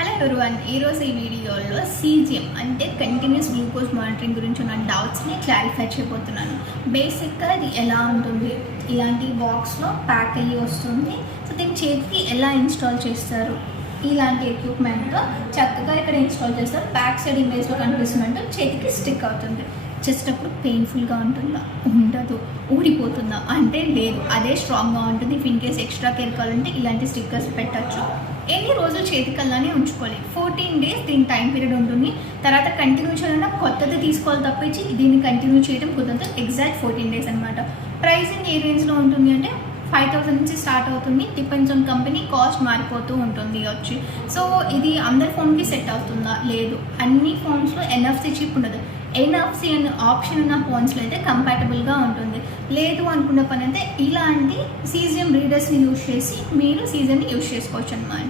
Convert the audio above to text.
Hello everyone, ఈరోజు ఈ వీడియోలో సీజిఎం అంటే కంటిన్యూస్ గ్లూకోజ్ మానిటరింగ్ గురించి ఉన్న డౌట్స్ని క్లారిఫై చేయబోతున్నాను. బేసిక్గా ఇది ఎలా ఉంటుంది, ఇలాంటి బాక్స్లో ప్యాక్ అయ్యి వస్తుంది. సో దీన్ని చేతికి ఎలా ఇన్స్టాల్ చేస్తారు, ఇలాంటి ఎక్విప్మెంట్తో చక్కగా ఇక్కడ ఇన్స్టాల్ చేస్తారు. బ్యాక్ సైడ్ ఇమేజ్లో కనిపిస్తున్నట్టు చేతికి స్టిక్ అవుతుంది. చేసేటప్పుడు పెయిన్ఫుల్గా ఉంటుందా, ఉండదు, ఊడిపోతుందా అంటే లేదు, అదే స్ట్రాంగ్గా ఉంటుంది. If in case extra care కావాలంటే ఇలాంటి స్టిక్కర్స్ పెట్టచ్చు. ఎన్ని రోజులు చేతికల్లానే ఉంచుకోవాలి. 14 days దీని టైం పీరియడ్ ఉంటుంది. తర్వాత కంటిన్యూ చేయాలన్నా కొత్తది తీసుకోవాలి తప్పించి దీన్ని కంటిన్యూ చేయడం కుదరదు. ఎగ్జాక్ట్ 14 days అనమాట. ప్రైసింగ్ ఏ రేంజ్లో ఉంటుంది అంటే 5,000 నుంచి స్టార్ట్ అవుతుంది. డిపెండ్స్ ఆన్ కంపెనీ, కాస్ట్ మారిపోతూ ఉంటుంది వచ్చి. సో ఇది అందరి ఫోన్కి సెట్ అవుతుందా, లేదు. అన్ని ఫోన్స్లో ఎన్ఎఫ్సి చిప్ ఉండదు. ఎన్ఎఫ్సి అనే ఆప్షన్ ఉన్న ఫోన్స్లో అయితే కంపాటబుల్గా ఉంటుంది. లేదు అనుకున్న పని అయితే ఇలాంటి సీజిఎం రీడర్స్ని యూజ్ చేసి మీరు సీజిఎంని యూజ్ చేసుకోవచ్చు అనమాట.